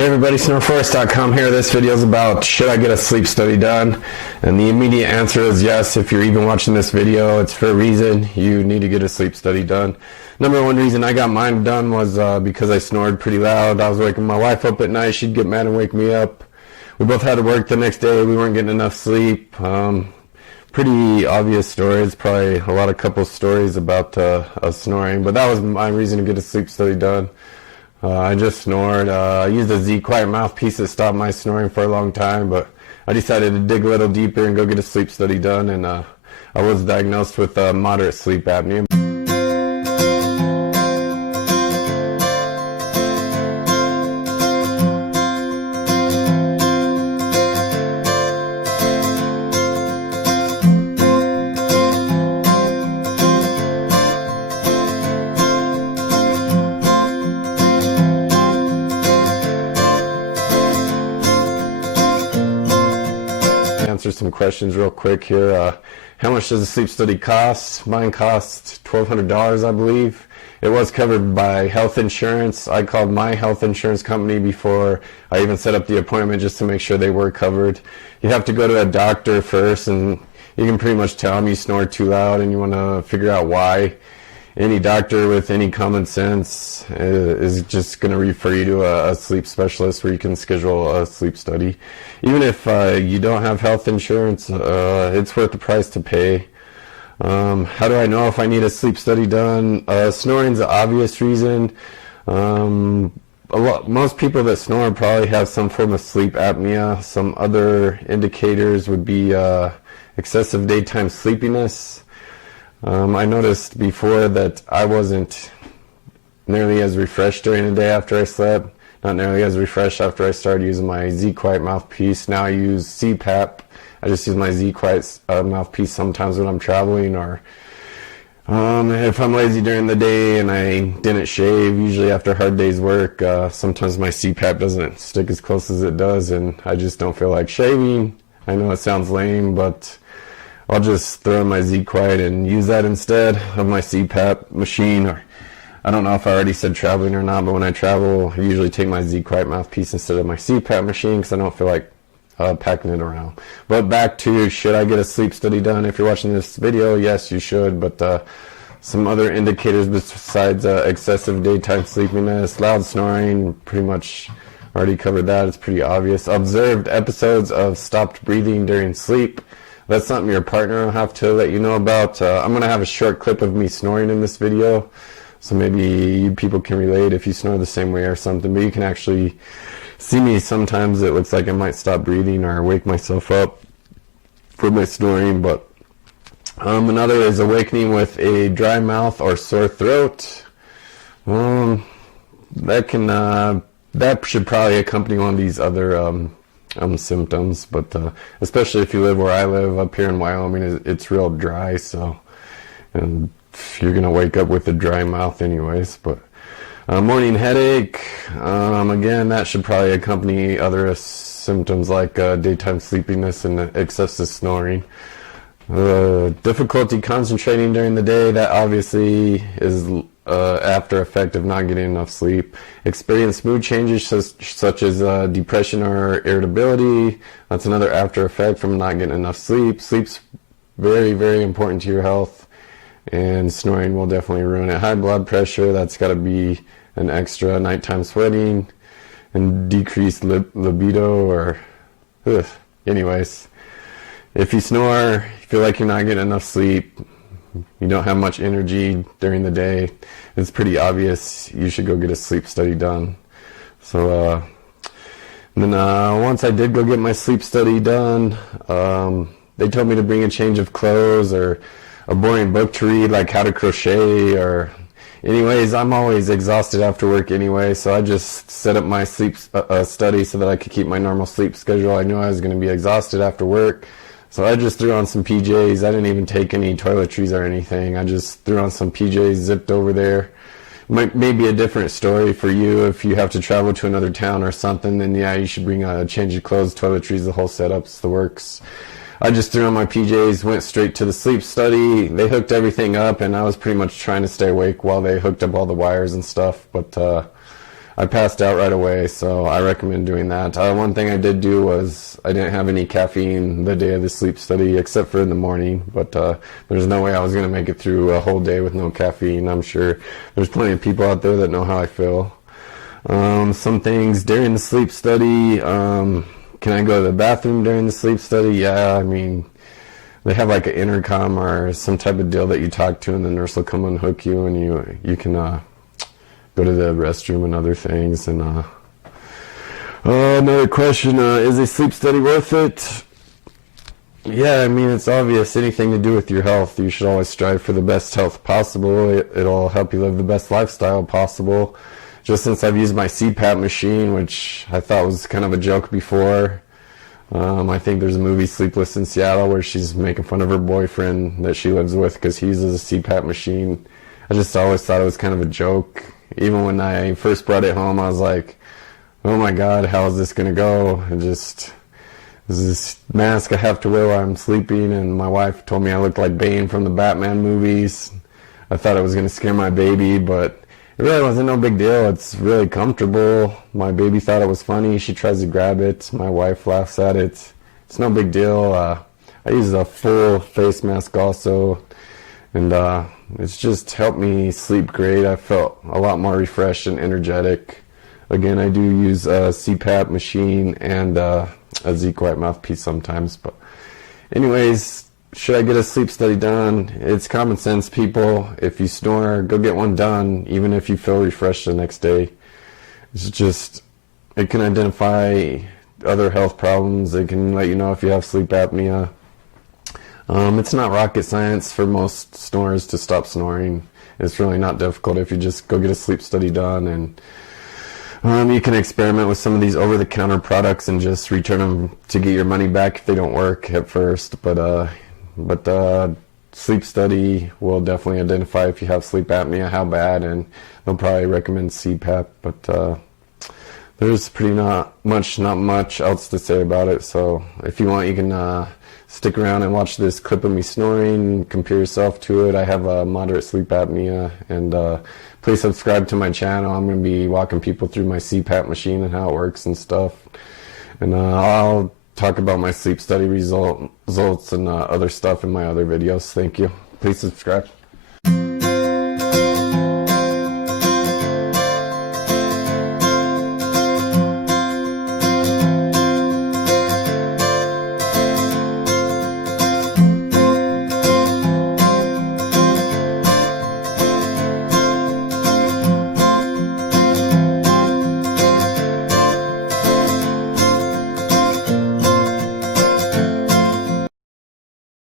Hey everybody, snoreforest.com here. This video is about should I get a sleep study done? And the immediate answer is yes. If you're even watching this video, it's for a reason. You need to get a sleep study done. Number one reason I got mine done was because I snored pretty loud. I was waking my wife up at night. She'd get mad and wake me up. We both had to work the next day. We weren't getting enough sleep. Pretty obvious stories. Probably a lot of couple stories about us snoring. But that was my reason to get a sleep study done. I just snored. I used a Z-Quiet mouthpiece that stopped my snoring for a long time, but I decided to dig a little deeper and go get a sleep study done, and I was diagnosed with moderate sleep apnea. Answer some questions real quick here. How much does a sleep study cost? Mine cost $1,200, I believe. It was covered by health insurance. I called my health insurance company before I even set up the appointment just to make sure they were covered. You have to go to a doctor first, and you can pretty much tell them you snore too loud and you want to figure out why. Any doctor with any common sense is just going to refer you to a sleep specialist where you can schedule a sleep study. Even if you don't have health insurance, it's worth the price to pay. How do I know if I need a sleep study done? Snoring's the obvious reason. Most people that snore probably have some form of sleep apnea. Some other indicators would be excessive daytime sleepiness. I noticed before that I wasn't nearly as refreshed during the day after I slept, not nearly as refreshed after I started using my Z-Quiet mouthpiece. Now I use CPAP. I just use my Z-Quiet mouthpiece sometimes when I'm traveling, or if I'm lazy during the day and I didn't shave, usually after a hard day's work, sometimes my CPAP doesn't stick as close as it does, and I just don't feel like shaving. I know it sounds lame, but I'll just throw in my Z-Quiet and use that instead of my CPAP machine. Or I don't know if I already said traveling or not, but when I travel, I usually take my Z-Quiet mouthpiece instead of my CPAP machine because I don't feel like packing it around. But back to, should I get a sleep study done? If you're watching this video, yes, you should. But some other indicators besides excessive daytime sleepiness, loud snoring, pretty much already covered that. It's pretty obvious. Observed episodes of stopped breathing during sleep. That's something your partner will have to let you know about. I'm going to have a short clip of me snoring in this video, so maybe you people can relate if you snore the same way or something. But you can actually see me sometimes. It looks like I might stop breathing or wake myself up from my snoring. But another is awakening with a dry mouth or sore throat. That should probably accompany one of these other symptoms, but especially if you live where I live up here in Wyoming, it's real dry, so and you're gonna wake up with a dry mouth anyways. But morning headache, again, that should probably accompany other symptoms like daytime sleepiness and excessive snoring. Difficulty concentrating during the day, that obviously is after effect of not getting enough sleep. Experience mood changes such as depression or irritability. That's another after effect from not getting enough sleep. Sleep's very, very important to your health, and snoring will definitely ruin it. High blood pressure, that's got to be an extra. Nighttime sweating and decreased libido, or anyways, if you snore, you feel like you're not getting enough sleep, you don't have much energy during the day, it's pretty obvious you should go get a sleep study done. So then once I did go get my sleep study done, they told me to bring a change of clothes or a boring book to read, like how to crochet. Or anyways, I'm always exhausted after work anyway, so I just set up my sleep study so that I could keep my normal sleep schedule. I knew I was going to be exhausted after work, so I just threw on some PJs. I didn't even take any toiletries or anything. I just threw on some PJs, zipped over there. Maybe a different story for you. If you have to travel to another town or something, then yeah, you should bring a change of clothes, toiletries, the whole setups, the works. I just threw on my PJs, went straight to the sleep study. They hooked everything up, and I was pretty much trying to stay awake while they hooked up all the wires and stuff. But I passed out right away, so I recommend doing that. One thing I did do was I didn't have any caffeine the day of the sleep study, except for in the morning, but there's no way I was going to make it through a whole day with no caffeine. I'm sure there's plenty of people out there that know how I feel. Some things during the sleep study, can I go to the bathroom during the sleep study? Yeah, I mean, they have like an intercom or some type of deal that you talk to, and the nurse will come unhook you, and you can go to the restroom and other things. And another question, is a sleep study worth it? Yeah, I mean, it's obvious. Anything to do with your health, you should always strive for the best health possible. It'll help you live the best lifestyle possible. Just since I've used my CPAP machine, which I thought was kind of a joke before. I think there's a movie, Sleepless in Seattle, where she's making fun of her boyfriend that she lives with because he uses a CPAP machine. I just always thought it was kind of a joke. Even when I first brought it home, I was like, oh my God, how is this going to go? There's this mask I have to wear while I'm sleeping, and my wife told me I looked like Bane from the Batman movies. I thought it was going to scare my baby, but it really wasn't no big deal. It's really comfortable. My baby thought it was funny. She tries to grab it. My wife laughs at it. It's no big deal. I use a full face mask also, and it's just helped me sleep great. I felt a lot more refreshed and energetic. Again, I do use a CPAP machine and a Z-Quiet mouthpiece sometimes. But anyways, should I get a sleep study done? It's common sense, people. If you snore, go get one done, even if you feel refreshed the next day. It's just, it can identify other health problems. It can let you know if you have sleep apnea. It's not rocket science for most snorers to stop snoring. It's really not difficult if you just go get a sleep study done, and you can experiment with some of these over-the-counter products and just return them to get your money back if they don't work at first. But sleep study will definitely identify if you have sleep apnea, how bad, and they'll probably recommend CPAP. But there's not much else to say about it. So if you want, you can stick around and watch this clip of me snoring, compare yourself to it. I have a moderate sleep apnea, and please subscribe to my channel. I'm going to be walking people through my CPAP machine and how it works and stuff. And I'll talk about my sleep study results and other stuff in my other videos. Thank you. Please subscribe.